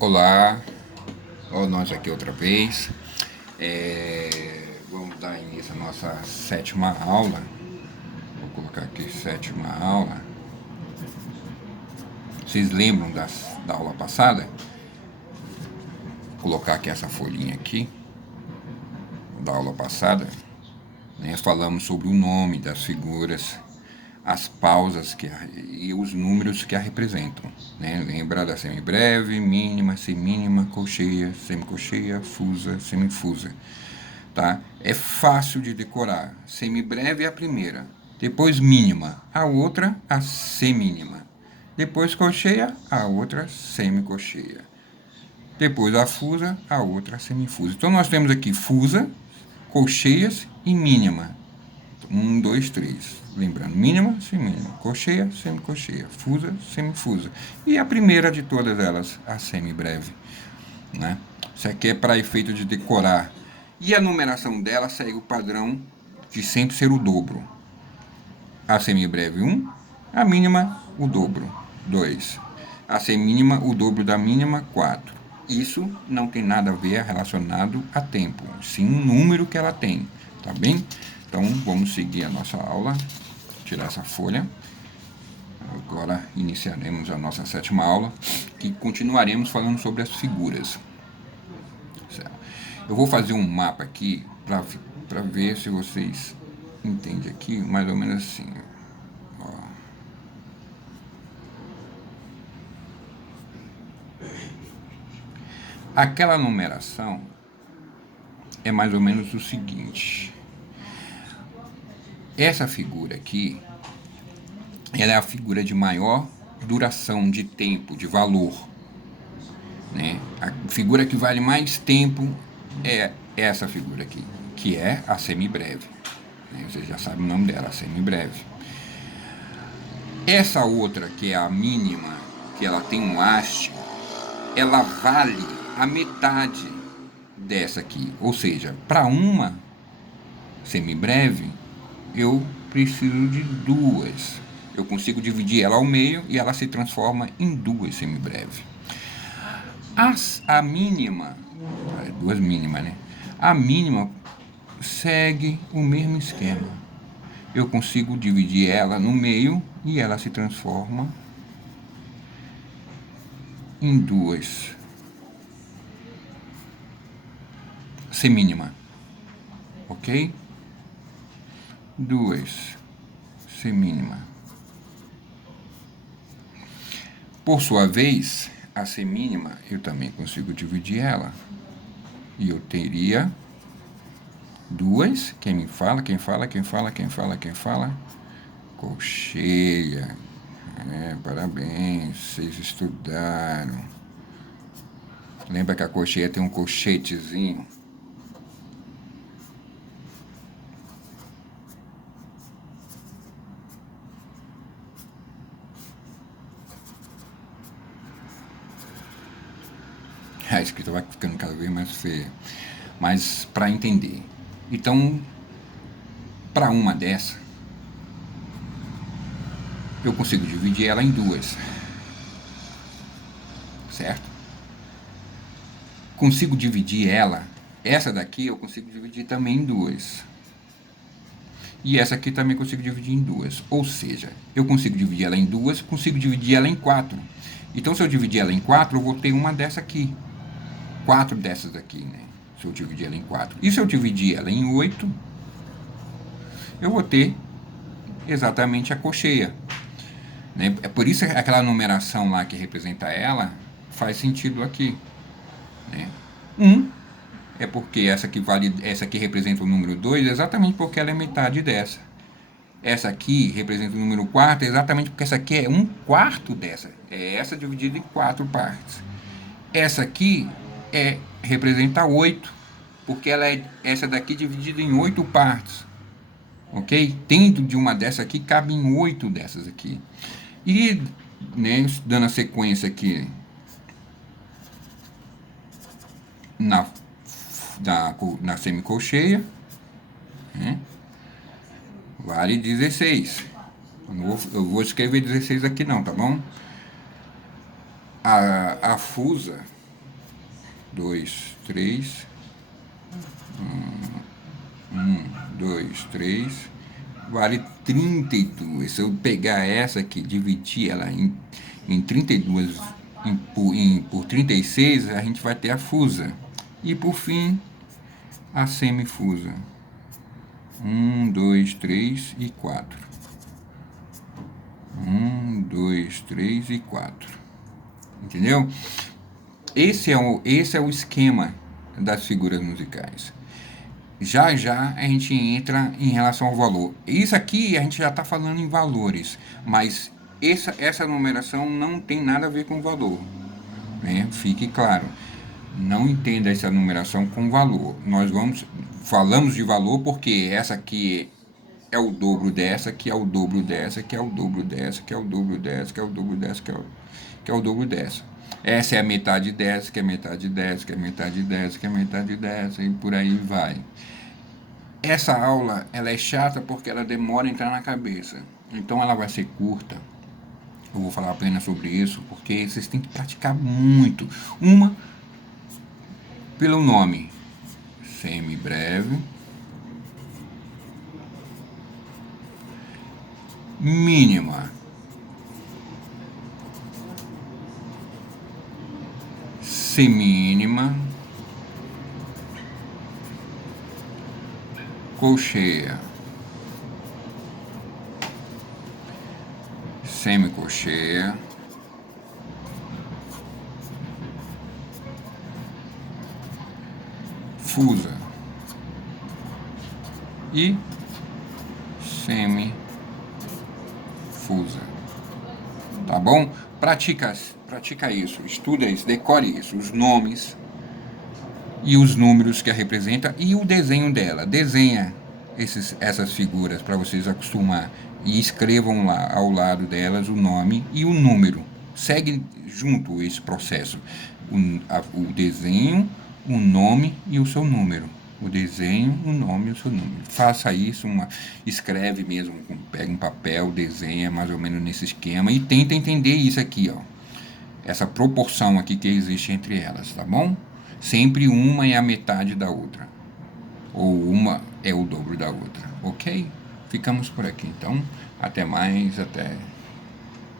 Olá, ó, nós aqui outra vez. Vamos dar início à nossa sétima aula. Vou colocar aqui sétima aula. Vocês lembram da aula passada? Vou colocar aqui essa folhinha aqui da aula passada. Nós falamos sobre o nome das figuras, as pausas e os números que a representam. Né? Lembra da semibreve, mínima, semínima, colcheia, semicolcheia, fusa, semifusa. Tá? É fácil de decorar. Semibreve é a primeira, depois mínima, a outra a semínima, depois colcheia, a outra semicolcheia, depois a fusa, a outra semifusa. Então nós temos aqui fusa, colcheias e mínima. Um, dois, três. Lembrando, mínima, semínima, colcheia, semicolcheia, fusa, semifusa. E a primeira de todas elas, a semibreve. Né? Isso aqui é para efeito de decorar. E a numeração dela segue o padrão de sempre ser o dobro. A semibreve 1, a mínima o dobro, 2. A semínima o dobro da mínima, 4. Isso não tem nada a ver relacionado a tempo, sim o número que ela tem, tá bem? Então vamos seguir a nossa aula, tirar essa folha. Agora iniciaremos a nossa sétima aula, que continuaremos falando sobre as figuras. Eu vou fazer um mapa aqui para ver se vocês entendem aqui, mais ou menos assim. Ó. Aquela numeração é mais ou menos o seguinte. Essa figura aqui, ela é a figura de maior duração de tempo, de valor. Né? A figura que vale mais tempo é essa figura aqui, que é a semibreve. Né? Você já sabe o nome dela, a semibreve. Essa outra, que é a mínima, que ela tem um haste, ela vale a metade dessa aqui. Ou seja, para uma semibreve, eu preciso de duas. Eu consigo dividir ela ao meio e ela se transforma em duas semibreves. A mínima, duas mínimas, né? A mínima segue o mesmo esquema. Eu consigo dividir ela no meio e ela se transforma em duas semínima, ok? Duas semínima. Por sua vez, a semínima eu também consigo dividir ela e eu teria duas. Quem fala? Colcheia. Parabéns, vocês estudaram. Lembra que a colcheia tem um colchetezinho? A escrita vai ficando cada vez mais feia. Mas para entender. Então, para uma dessa, eu consigo dividir ela em duas. Certo? Consigo dividir ela. Essa daqui eu consigo dividir também em duas. E essa aqui também consigo dividir em duas. Ou seja, eu consigo dividir ela em duas, consigo dividir ela em quatro. Então, se eu dividir ela em quatro, eu vou ter uma dessa aqui. Quatro dessas aqui, né? Se eu dividir ela em quatro. E se eu dividir ela em oito, eu vou ter exatamente a colcheia. Né? É por isso que aquela numeração lá que representa ela faz sentido aqui. Né? É porque essa aqui representa o número 2, exatamente porque ela é metade dessa. Essa aqui representa o número 4, exatamente porque essa aqui é um quarto dessa. É essa dividida em quatro partes. Essa aqui representa 8, porque ela é essa daqui dividida em 8 partes. Ok? Tendo de uma dessa aqui, cabem 8 dessas aqui. E, né, dando a sequência aqui na semicolcheia, né, vale 16. Eu vou escrever 16 aqui não, tá bom? A fusa 2, 3. 1, 2, 3. Vale 32. Se eu pegar essa aqui, dividir ela em 32 por 36, a gente vai ter a fusa. E por fim, a semifusa. 1, 2, 3 e 4. 1, 2, 3 e 4. Entendeu? Esse é o esquema das figuras musicais. Já a gente entra em relação ao valor. Isso aqui a gente já está falando em valores, mas essa numeração não tem nada a ver com valor, né? Fique claro. Não entenda essa numeração com valor. Nós falamos de valor porque essa aqui é o dobro dessa, que é o dobro dessa, que é o dobro dessa, que é o dobro dessa, que é o dobro dessa, que é o dobro dessa. Essa é a metade dessa, que é metade dessa, que é metade dessa, que é metade dessa, e por aí vai. Essa aula, ela é chata porque ela demora a entrar na cabeça. Então ela vai ser curta. Eu vou falar apenas sobre isso, porque vocês têm que praticar muito. Uma, pelo nome, semibreve. Mínima, semínima, colcheia, semicolcheia, fusa e semifusa. Tá bom? Pratica isso, estuda isso, decore isso, os nomes e os números que a representa e o desenho dela. Desenha essas figuras para vocês acostumar e escrevam lá ao lado delas o nome e o número. Segue junto esse processo, o desenho, o nome e o seu número. O desenho, o nome e o seu número. Faça isso, escreve mesmo, pega um papel, desenha mais ou menos nesse esquema e tenta entender isso aqui, ó. Essa proporção aqui que existe entre elas, tá bom? Sempre uma é a metade da outra. Ou uma é o dobro da outra, ok? Ficamos por aqui, então. Até mais, até...